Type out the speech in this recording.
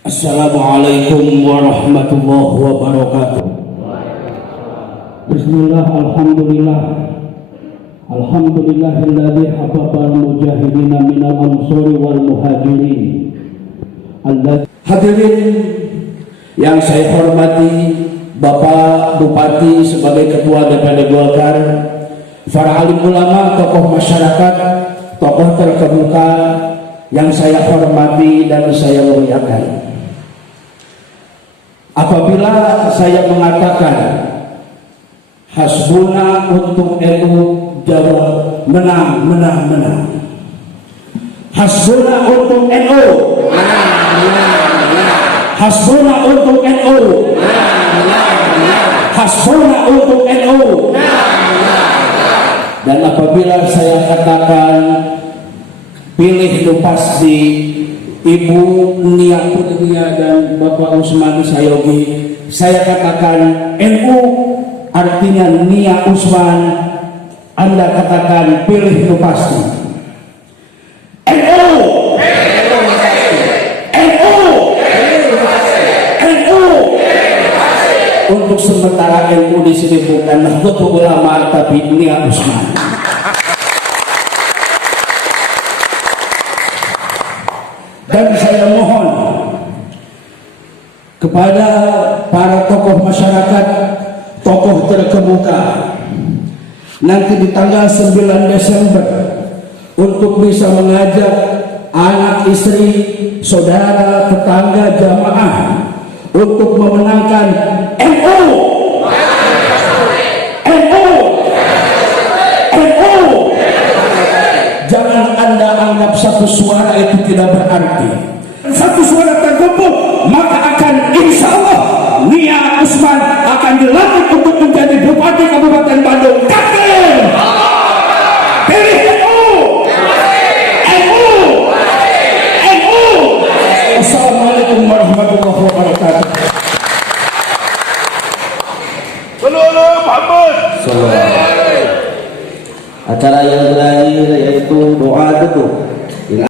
Assalamualaikum warahmatullahi wabarakatuh. Bismillah, alhamdulillah. Alhamdulillahilladzi habbal mujahidina minal ansori wal muhajirin. Hadirin yang saya hormati, Bapak Bupati sebagai Ketua DPD Golkar, para alim ulama, tokoh masyarakat, tokoh terkemuka yang saya hormati dan saya muliakan. Apabila saya mengatakan hasbuna untuk NU, jawab menang, menang, menang. Hasbuna untuk NU, hasbuna untuk NU, hasbuna untuk NU. Dan apabila saya katakan pilih itu pasti, Ibu Nia Putria dan Bapak Usman Sayogi, saya katakan NU artinya Nia Usman, Anda katakan pilih itu pasti. NU, NU, NU. Untuk sementara NU di sini bukan Nahdlatul Ulama tapi Nia Usman. Dan saya mohon kepada para tokoh masyarakat, tokoh terkemuka, nanti di tanggal 9 Desember untuk bisa mengajak anak, istri, saudara, tetangga, jamaah untuk memenangkan NU. NU. NU. Jangan Anda anggap satu suara itu tidak berarti. Satu suara terkumpul, maka akan insya Allah Nia Usman akan dilantik untuk menjadi Bupati Kabupaten Bandung. Kapten! Pilih NU! NU! NU! Assalamualaikum warahmatullahi wabarakatuh. Sallallahu Muhammad. Acara yang terakhir yaitu doa tutup.